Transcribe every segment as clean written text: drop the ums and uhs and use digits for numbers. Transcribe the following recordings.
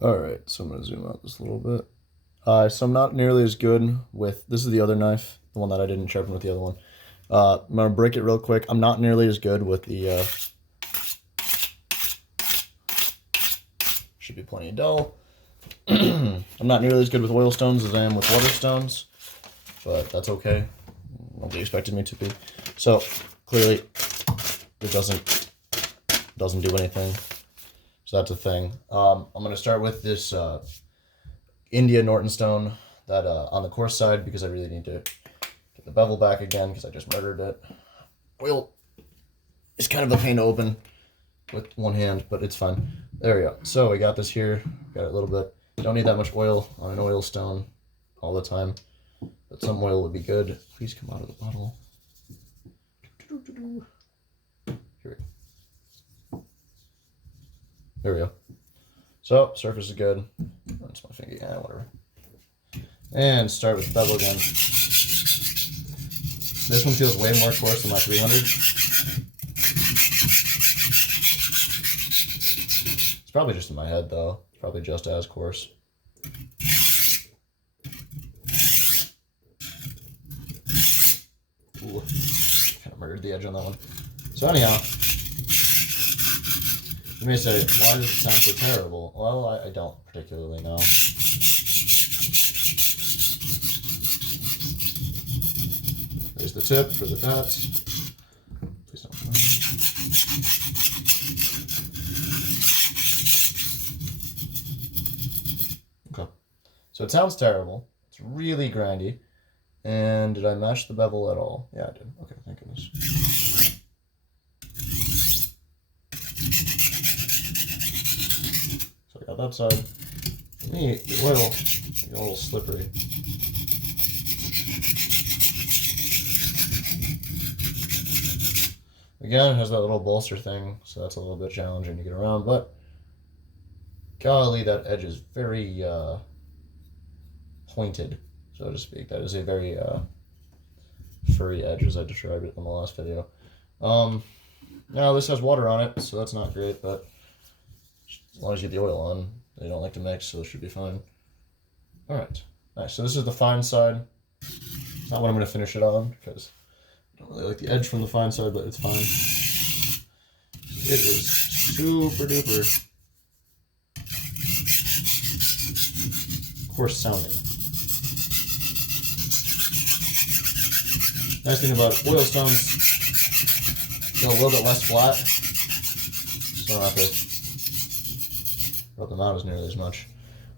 Alright, so I'm going to zoom out this a little bit. So I'm not nearly as good with, this is the other knife, the one that I didn't sharpen with the other one. I'm going to break it real quick. I'm not nearly as good with the, should be plenty of dull. I'm not nearly as good with oilstones as I am with Waterstones, but that's okay. Nobody expected me to be. So clearly it doesn't do anything. So that's a thing. I'm gonna start with this India Norton stone that on the coarse side because I really need to get the bevel back again because I just murdered it. Oil is kind of a pain to open with one hand, but it's fine. There we go. So we got this here. Got it a little bit. Don't need that much oil on an oil stone all the time, but some oil would be good. Please come out of the bottle. Here we go. There we go. So surface is good. That's my finger. Yeah, whatever. And start with the bevel again. This one feels way more coarse than my 300. It's probably just in my head though. It's probably just as coarse. Ooh, kind of murdered the edge on that one. So anyhow, you may say, why does it sound so terrible? Well, I don't particularly know. There's the tip for the dots. Please don't fall. Okay. So it sounds terrible. It's really grindy. And did I mesh the bevel at all? Yeah, I did. Okay, thank goodness. So I got that side. For me, the oil is a little slippery. Again, it has that little bolster thing, so that's a little bit challenging to get around, but golly, that edge is very pointed, so to speak. That is a very furry edge, as I described it in the last video. Now, this has water on it, so that's not great, but as long as you get the oil on, they don't like to mix, so it should be fine. Alright, nice. So this is the fine side. It's not what I'm going to finish it on, because I don't really like the edge from the fine side, but it's fine. It is super duper coarse sounding. Nice thing about oilstones, they're a little bit less flat, so I don't have to rub them out as nearly as much.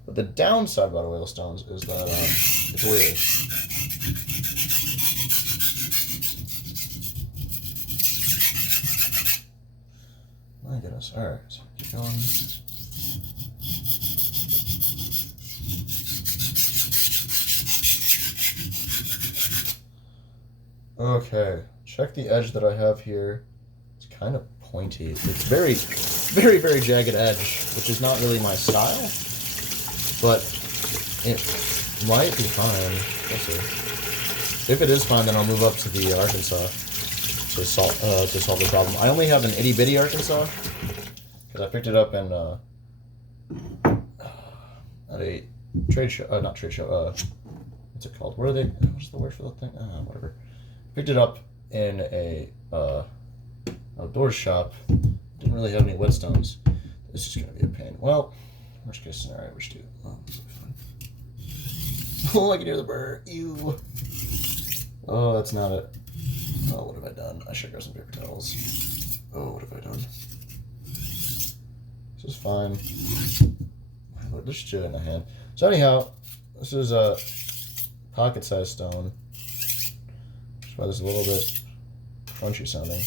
But the downside about oilstones is that it's oily. My goodness. Alright, so keep going. Okay, check the edge that I have here. It's kind of pointy. It's very, very, very jagged edge, which is not really my style, but it might be fine. We'll see. If it is fine, then I'll move up to the Arkansas to solve the problem. I only have an itty bitty Arkansas because I picked it up in at a trade show. Not trade show. What's it called? What are they? What's the word for the thing? Whatever. Picked it up in a outdoors shop. Didn't really have any whetstones. This is gonna be a pain. Well, worst case scenario, we should do. Oh, this will be fun. Oh, I can hear the burr. Ew. Oh, that's not it. Oh, what have I done? I should grab some paper towels. Oh, what have I done? This is fine. Let's just do it in the hand. So anyhow, this is a pocket-sized stone. That's why there's a little bit crunchy sounding.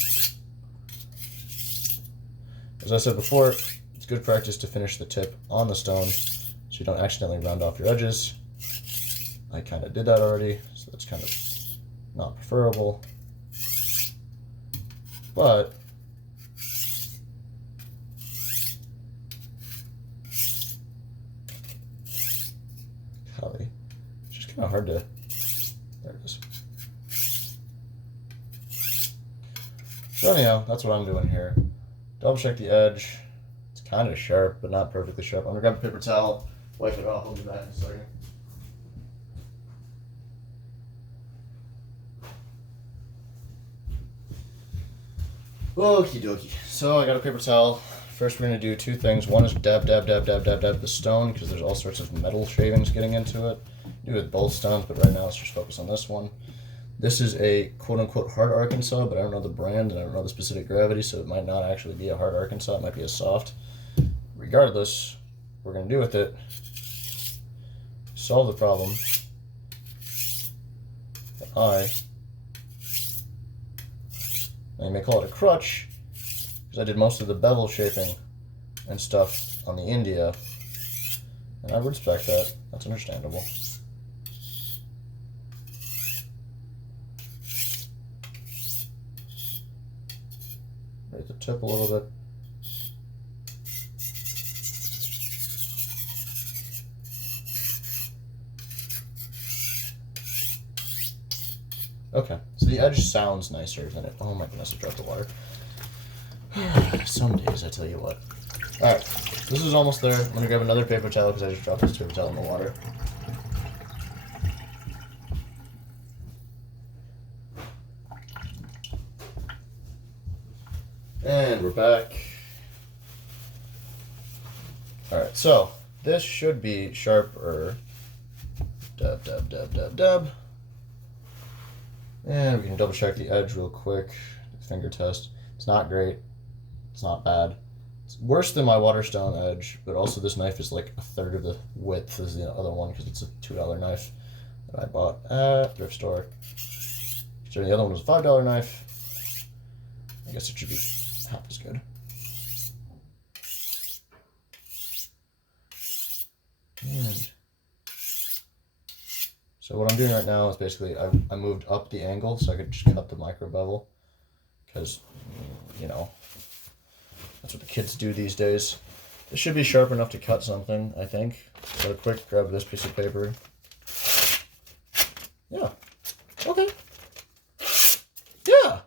As I said before, it's good practice to finish the tip on the stone so you don't accidentally round off your edges. I kind of did that already, so that's kind of not preferable. But golly, it's just kind of hard to. There it is. So anyhow, that's what I'm doing here. Double check the edge. It's kind of sharp, but not perfectly sharp. I'm gonna grab a paper towel, wipe it off. I'll be back in a second. Okie dokie. So I got a paper towel. First, we're gonna do two things. One is dab the stone, because there's all sorts of metal shavings getting into it. Do it with both stones, but right now let's just focus on this one. This is a quote-unquote hard Arkansas, but I don't know the brand and I don't know the specific gravity, so it might not actually be a hard Arkansas. It might be a soft. Regardless, what we're going to do with it, solve the problem that now you may call it a crutch, because I did most of the bevel shaping and stuff on the India, and I would respect that. That's understandable. Right the tip a little bit. Okay, so the edge sounds nicer than it. Oh my goodness, I dropped the water. Some days, I tell you what. Alright, this is almost there. I'm gonna grab another paper towel because I just dropped this paper towel in the water. And we're back. Alright, so this should be sharper. Dab. And we can double check the edge real quick. Finger test. It's not great. It's not bad. It's worse than my Waterstone edge, but also this knife is like a third of the width as the other one because it's a $2 knife that I bought at thrift store. So the other one was a $5 knife. I guess it should be half as good. And so what I'm doing right now is basically I moved up the angle so I could just cut the micro bevel because, you know, that's what the kids do these days. It should be sharp enough to cut something, I think. So quick, grab this piece of paper. Yeah. Okay. Yeah.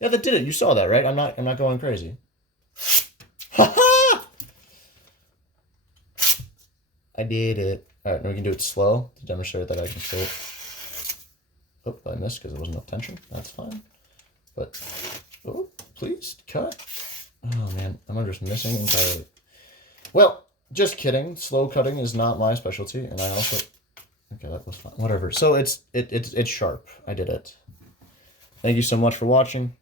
Yeah, that did it. You saw that, right? I'm not going crazy. Ha-ha! I did it. Alright, now we can do it slow to demonstrate that I can still... Oh, I missed because there wasn't enough tension. That's fine. But, oh, please, cut. Oh, man, I'm just missing entirely. Well, just kidding. Slow cutting is not my specialty, and I also... Okay, that was fine. Whatever. So it's sharp. I did it. Thank you so much for watching.